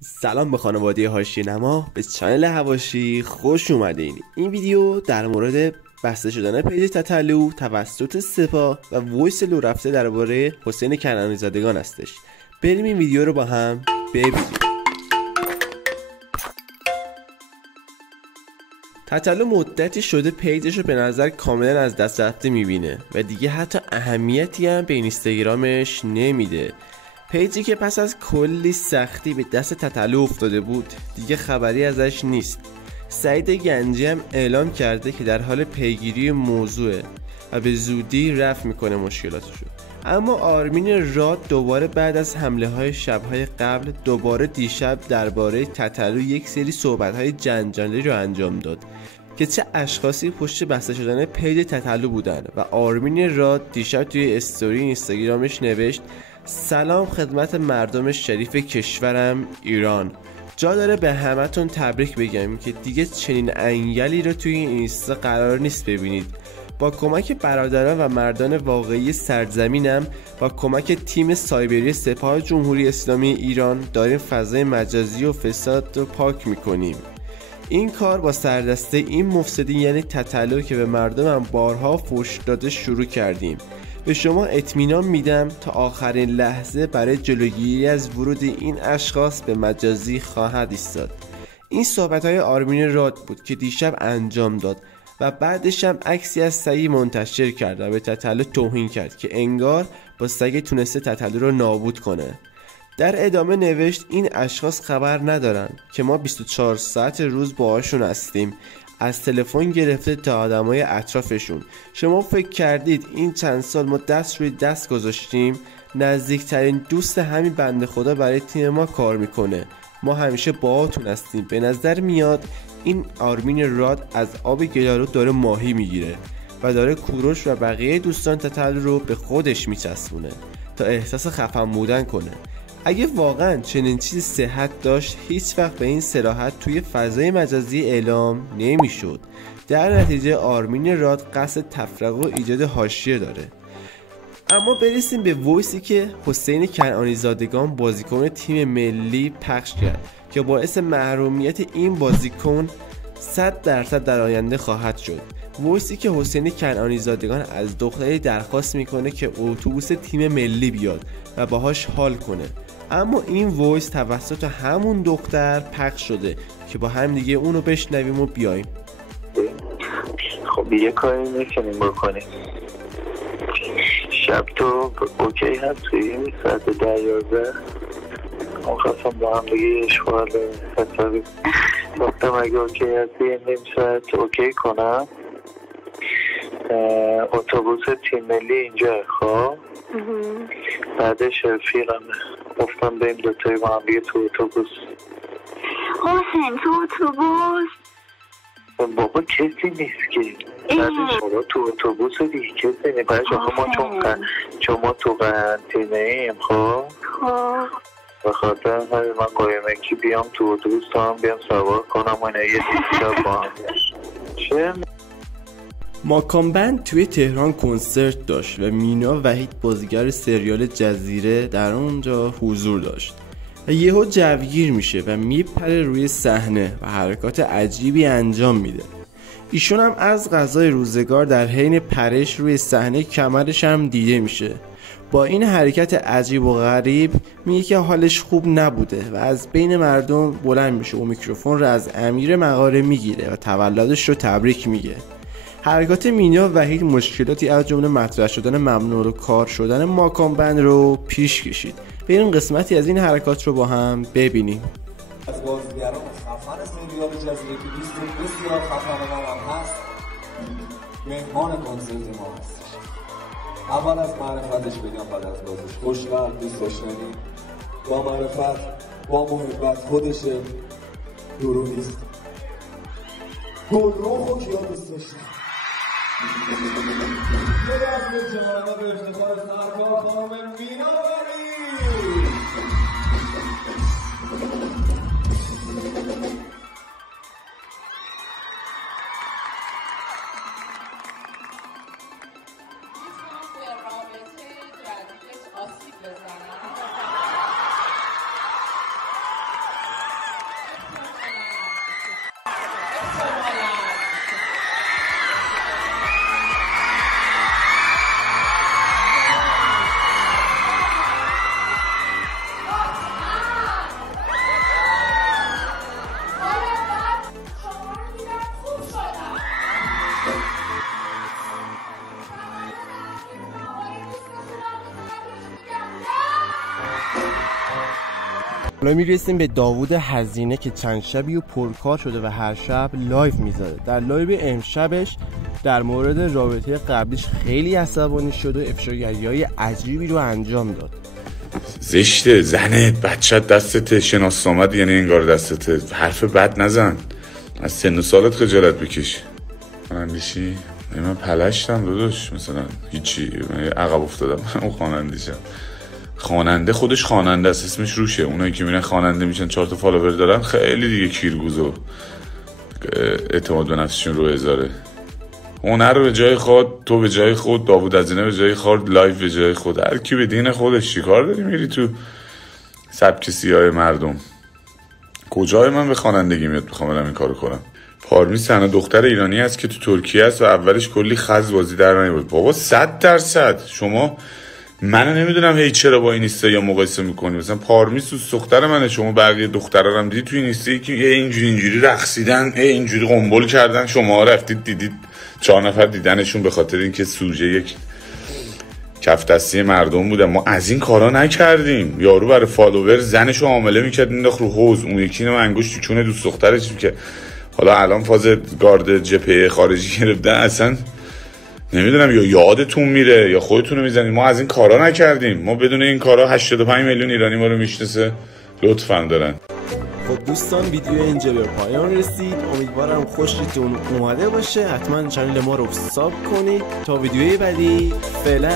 سلام به خانواده حاشیه نما، به چنل حواشی خوش اومدین. این ویدیو در مورد بسته شدن پیج تتلو توسط سپاه و وایس لو رفته درباره حسین کنعانی زادگان هستش. بریم این ویدیو رو با هم ببینیم. تتلو مدتی شده پیجش رو به نظر کاملا از دست رفته میبینه و دیگه حتی اهمیتی هم به اینستاگرامش نمیده. پیجی که پس از کلی سختی به دست تتلو افتاده بود دیگه خبری ازش نیست. سعید گنجی هم اعلام کرده که در حال پیگیری موضوعه و به زودی رفع میکنه مشکلاتشو. اما آرمین راد دوباره بعد از حمله های شبهای قبل دوباره دیشب درباره تتلو یک سری صحبت های جنجالی رو انجام داد که چه اشخاصی پشت بسته شدن پیج تتلو بودن و آرمین راد دیشب توی استوری اینستاگرامش نوشت: سلام خدمت مردم شریف کشورم ایران. جا داره به همتون تبریک بگم که دیگه چنین انگلی رو توی این اینستا قرار نیست ببینید. با کمک برادران و مردان واقعی سرزمینم و کمک تیم سایبری سپاه جمهوری اسلامی ایران داریم فضای مجازی و فساد رو پاک میکنیم. این کار با سردسته این مفسدین یعنی تتلو که به مردمم بارها فحش داده شروع کردیم. به شما اطمینان میدم تا آخرین لحظه برای جلوگیری از ورود این اشخاص به مجازی خواهد ایستاد. این صحبت‌های آرمین راد بود که دیشب انجام داد و بعدش هم عکسی از سگی منتشر کرد و به تتلو توهین کرد که انگار با سگ تونسته تتلو رو نابود کنه. در ادامه نوشت این اشخاص خبر ندارن که ما 24 ساعت روز باهاشون هستیم، از تلفن گرفته تا آدمای اطرافشون. شما فکر کردید این چند سال ما دست روی دست گذاشتیم؟ نزدیکترین دوست همین بنده خدا برای تیم ما کار میکنه. ما همیشه باهاتون هستیم. به نظر میاد این آرمین راد از آب گلارو داره ماهی میگیره و داره کوروش و بقیه دوستان تتلو رو به خودش میچسبونه تا احساس خفن بودن کنه. اگه واقعا چنین چیزی صحت داشت هیچ وقت به این صراحت توی فضای مجازی اعلام نمیشد. در نتیجه آرمین راد قصد تفرقه و ایجاد حاشیه داره. اما برسیم به وایسی که حسین کنعانی زادگان بازیکن تیم ملی پخش کرد که باعث محرومیت این بازیکن 100% در آینده خواهد شد. وایسی که حسین کنعانی زادگان از دختری درخواست میکنه که اتوبوس تیم ملی بیاد و باهاش حال کنه، اما این وایس توسط همون دختر پخش شده که با هم دیگه اونو بشنویم و بیایم. خب یه کاری میکنیم بکنیم. شب تو اوکی هستی؟ ساعت 10-11 اون خواستم با هم دیگه اشغال حسابی گفتم اگه اوکی هستی نیم ساعت اوکی کنم. اتوبوس تیم ملی اینجا. خب بعدش رفیقمه گفتم بریم دوتایی با هم دیگه تو اتوبوس. حسین تو اتوبوس؟ بابا کسی نیست که بعدش حالا تو اتوبوس دیگه کسی نیست. بعدش ما چون ما تو قرنطینه ایم. خب به خاطر من قایمه که بیام تو اتوبوس تا هم بیام سوار کنم و اینا یه دیگه با هم چه؟ ماکان بند توی تهران کنسرت داشت و مینا وحید بازیگر سریال جزیره در اونجا حضور داشت و یهو جوگیر میشه و میپره روی صحنه و حرکات عجیبی انجام میده. ایشون هم از قضای روزگار در حین پرش روی صحنه کمرش هم دیده میشه. با این حرکت عجیب و غریب میگه که حالش خوب نبوده و از بین مردم بلند میشه و میکروفون رو از امیر مغاره میگیره و تولدش رو تبریک میگه. حرکات مینا وحید مشکلاتی از جمله مطرح شدن ممنوع کار شدن ماکان بند رو پیش کشید. بریم قسمتی از این حرکات رو با هم ببینیم. از بازیگران خفن سریال جزیره که دوست بسیار خفن ما هم هست، مهمان کنسرت ما هست. اول از معرفتش بگم بعد از بازش. خوشقلب، دوست داشتنی، با معرفت، با محبت، خودشه، دورو نیست. گلروخو کیا دوست داشتن؟ یه دست جوانه به افتخار سرکار خانم مینا وحید. حالا میرسیم به داوود هزینه که چند شبی و پرکار شده و هر شب لایو میذاره. در لایو امشبش در مورد رابطه قبلیش خیلی عصبانی شد و افشاگری‌های عجیبی رو انجام داد. زشته، زنت، بچت دستت، شناس آمد یعنی انگار دستت، حرف بد نزن، از سن و سالت خجالت بکش. خوانندشی؟ من پلشتم داداش، مثلا هیچی، من عقب افتادم. اون خوانندشم. خواننده خودش خواننده است، اسمش روشه. اونایی که میرن خواننده میشن 4 تا فالوور دارن خیلی دیگه کیرگوز و اعتماد به نفسشون رو هزاره. هنر به جای خود، تو به جای خود، داوود هزینه به جای خود، لایف به جای خود، هر کی به دین خودش. چیکار داری میری تو سبک سیاه مردم؟ کجای من به خوانندگی میاد بخوام برم این کارو کنم؟ پارمیس تنها دختر ایرانی است که تو ترکیه است و اولش کلی خز بازی در نمیاد. بابا 100% شما منو نمیدونم هی چرا با این اینستا یا مقایسه میکنی. مثلا پارمیس دوست دختر منه، شما بقیه دخترا هم دیدی تو این اینستا که اینجوری رقصیدن، اینجوری قنبل کردن، شما رفتید دیدید 4 نفر دیدنشون به خاطر اینکه سوژه یک کف دستی مردم بودن. ما از این کارا نکردیم. یارو برای فالوور زنشو حامله میکرد مینداخت رو حوض، اون یکی اینو انگشت تو چون دوست دخترش که حالا الان فاز گارد جبهه خارجی گرفتن. اصلا نمیدونم یا یادتون میره یا خودتون رو میزنید. ما از این کارا نکردیم. ما بدون این کارا 85 میلیون ایرانی ما رو میشناسه. لطفاً دارن. خب دوستان، ویدیو اینجا به پایان رسید. امیدوارم خوشتون اومده باشه. حتما چنل ما رو سابسکرایب کنید تا ویدیوی بعدی. فعلا